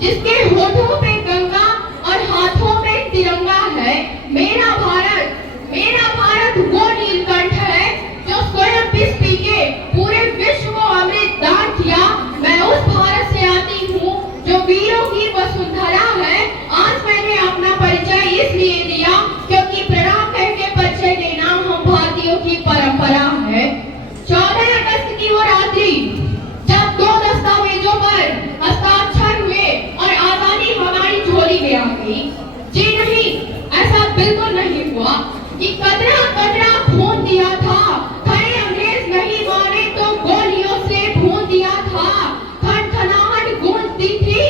जिसके होठों पे गंगा और हाथों में तिरंगा है। मेरा भारत वो नीलकंठ है जो स्वयं विष पी के पूरे विश्व को अमृत दान किया। मैं उस भारत से आती हूँ जो वीरों की वसुंधरा है। आज मैंने अपना परिचय इसलिए दिया क्योंकि प्रणाम कह के परिचय देना हम भारतीयों की परंपरा है। 14 अगस्त की वो रात्रि जब 2 दस्तावेजों पर हस्ताक्षर हुए और आजादी हमारी झोली में आ गई। जी नहीं, ऐसा बिल्कुल नहीं हुआ कि कतरा कतरा खून दिया था। खड़े अंग्रेज नहीं माने तो गोलियों से भून दिया था। खनखनाहट गूंजती थी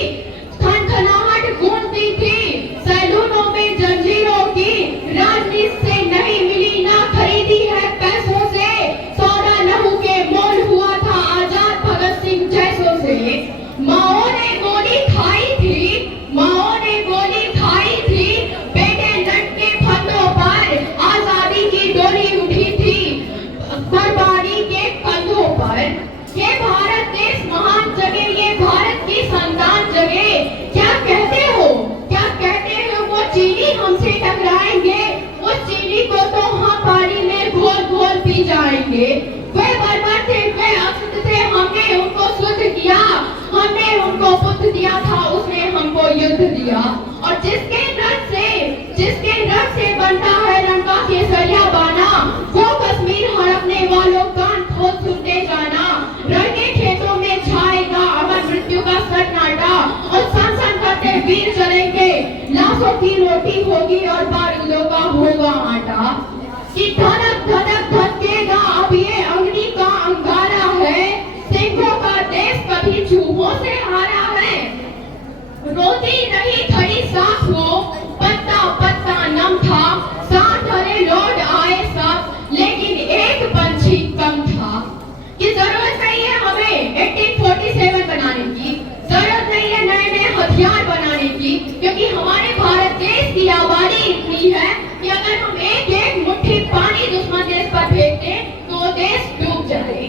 सैलूनों में जंजीरों की। राजनीति से नहीं मिली, ना खरीदी है पैसों से। सौदा लहू के मोल हुआ था आजाद भगत सिंह जैसों से। माओ ने गोली खाई थी बेटे लटके फंदों पर। आजादी की डोरी उठी थी कुर्बानी के कंधों पर। ये भारत देश महान जगे, ये भारत की संतान जगे। क्या कहते हो वो चीनी हमसे टकराएंगे? उस चीनी को तो हम पानी में घोल पी जाएंगे। वे बर्बर थे, वे अशुद्ध थे, हमने उनको शुद्ध किया। हमने उनको बुद्ध दिया था, उसने हमको युद्ध दिया। और जिसके रथ से बनता है रंग का केसरिया बाना, वो कश्मीर हड़पने वालों कान खोल सुनते जाना। रंगे खेतों में छाएगा अमर मृत्यु का सन्नाटा और सन करते वीर चलेंगे। लाशों की रोटी होगी और बारूदों का होगा आटा। कि धड़क धड़क धड़केगा अब ये अग्नि का अंगारा है। सिंहों का देश कभी चूहों से हारा है। रोती रही खड़ी साख वो, पत्ता पत्ता नम था। साथ धरे लौट आए सब, लेकिन एक पंछी कम था। कि जरूरत नहीं है हमें 1847 बनाने की, जरूरत नहीं है नए नए हथियार बनाने की, क्योंकि हमारे भारत देश की आबादी इतनी है कि अगर हम एक एक मुट्ठी पानी दुश्मन देश पर फेंक दें तो वो देश डूब जाए।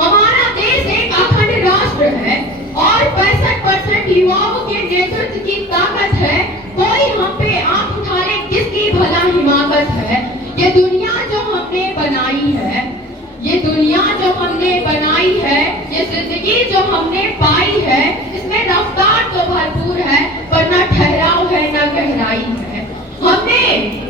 हमारा देश एक अखंड राष्ट्र है और 65% युवाओं के नेतृत्व की ताकत है। कोई हम पे आंख उठा ले, किसकी भला हिमाकत है। ये दुनिया जो हमने बनाई है, ये जिंदगी जो हमने पाई है, इसमें रफ्तार तो भरपूर है पर न ठहराव है न गहराई है। हमने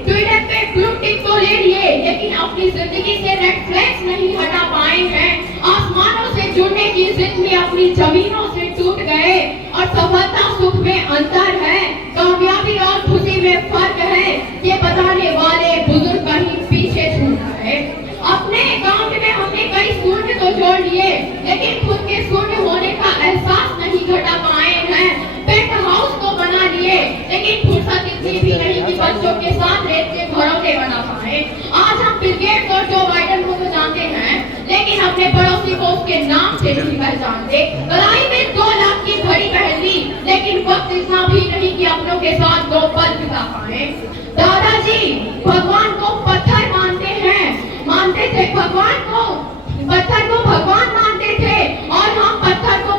ट्विटर पे ब्लू टिक तो ले लिए, लेकिन अपनी जिंदगी से रेड फ्लैग्स नहीं हटा पाए हैं। आसमानों से जुड़ने की जिद में अपनी जमीनों से टूट गए। और सफलता सुख में अंतर है, कामयाबी और खुशी में फर्क है। ये बताने वाले बुजुर्ग कहीं पीछे छूट गए। अपने अकाउंट में हमने कई शून्य तो जोड़ लिए, लेकिन खुद के शून्य होने का एहसास नहीं घटा पाए हैं। पेंट हाउस तो बना लिए, लेकिन फुर्सत इतनी भी नहीं कि बच्चों के साथ रेत के घरोंटे बना पाए। आज हम बिल गेट्स और जो बाइडेन को तो जानते हैं, लेकिन अपने पड़ोसी को उसके नाम से नहीं पहचानते। कलाई में 2 लाख की घड़ी पहन ली, लेकिन वक्त इतना भी नहीं कि अपनों के साथ 2 पल बिता पाए। दादाजी भगवान को पत्थर मानते थे, पत्थर को भगवान मानते थे, और हम पत्थर को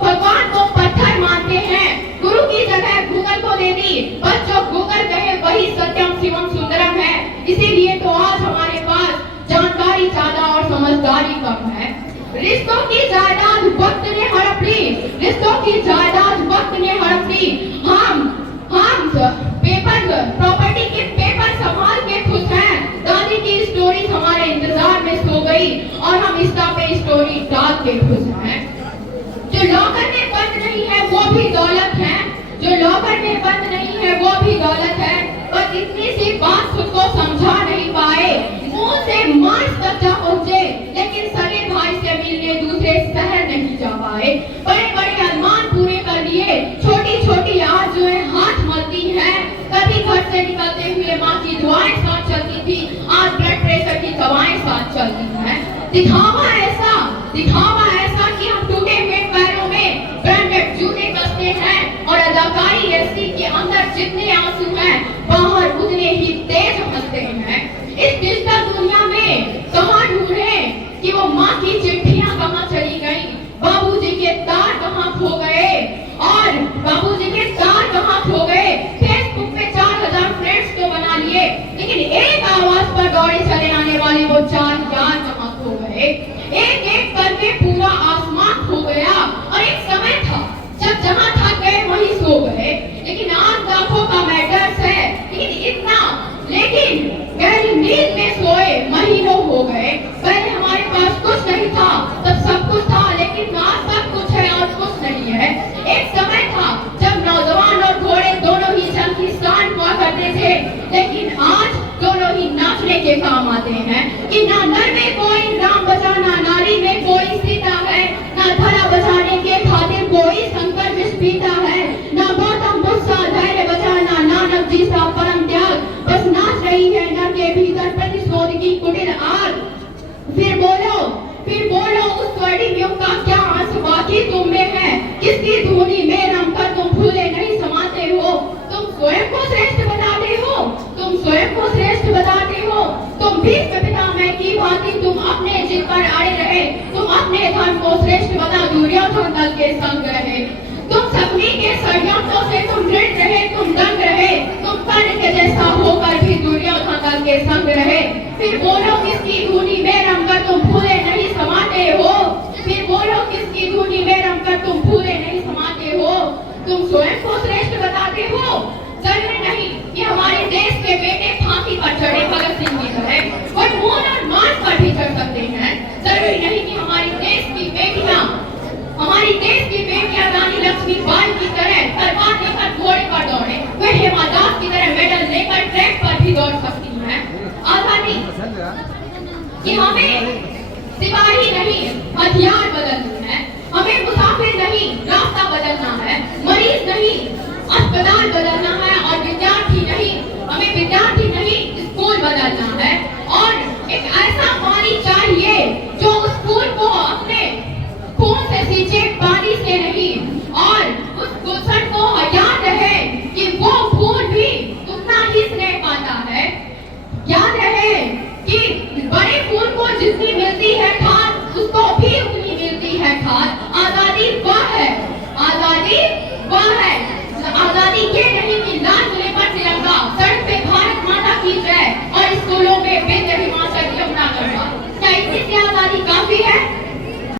भगवान को पत्थर मानते हैं। गुरु की जगह गूगल को दे दी, बस जो गूगल कहे वही सत्यम शिवम सुंदरम है। इसीलिए तो आज हमारे पास जानकारी ज्यादा और समझदारी कम है। रिश्तों की जायदाद वक्त ने हड़प ली, हम प्रॉपर्टी के पेपर संभाल के खुश हैं। दादी की स्टोरी हमारे इंतजार में सो गई और हम इंस्टा पे स्टोरी डाल के खुश हैं। जो लॉकर में बंद नहीं है वो भी दौलत है, पर इतनी सी बात खुद को समझा नहीं पाए। मुंह से मांस तक जा पहुंचे, लेकिन सगे भाई से मिलने दूसरे शहर नहीं जा पाए। बड़े बड़े अरमान पूरे कर लिए, छोटी छोटी आरज़ुएं हाथ मलती हैं। कभी घर से निकलते हुए माँ की दुआएं साथ चलती थी, आज ब्लड प्रेशर की दवाएं साथ चलती हैं। दिखावा ऐसा कि हम टूटे हुए पैरों में ब्रांडेड जूते कसते हैं, और अदाकारी ऐसी कि अंदर जितने आंसू हैं बाहर उतने ही तेज हंसते हैं। इस डिजिटल दुनिया में कहाँ ढूंढें कि वो माँ की चिट्ठियां कहाँ चली गई, बाबूजी के तार कहाँ खो गए। के संग रहे। तुम सपने के षड्यंत्रों से तुम डट रहे, तुम दंग रहे, तुम कर्ण के जैसा होकर भी दुर्योधन के संग रहे। फिर बोलो किसकी धुनी में रंगकर तुम फूले नहीं समाते हो, फिर बोलो किसकी धुनी में रंगकर तुम फूले नहीं समाते हो। तुम स्वयं को श्रेष्ठ बताते हो, जरूरी नहीं कि हमारे देश के बेटे फांसी पर चढ़े भगत सिंह की तरह, वो मूल और मांस पर भी चढ़ सकते हैं। जरूरी नहीं कि हमारे देश की बेटियां रानी लक्ष्मीबाई की तरह तलवार लेकर घोड़े पर दौड़े, वे हेमा दास की तरह मेडल लेकर ट्रैक पर भी दौड़ सकती हैं। आजादी कि हमें सिपाही नहीं हथियार बदलने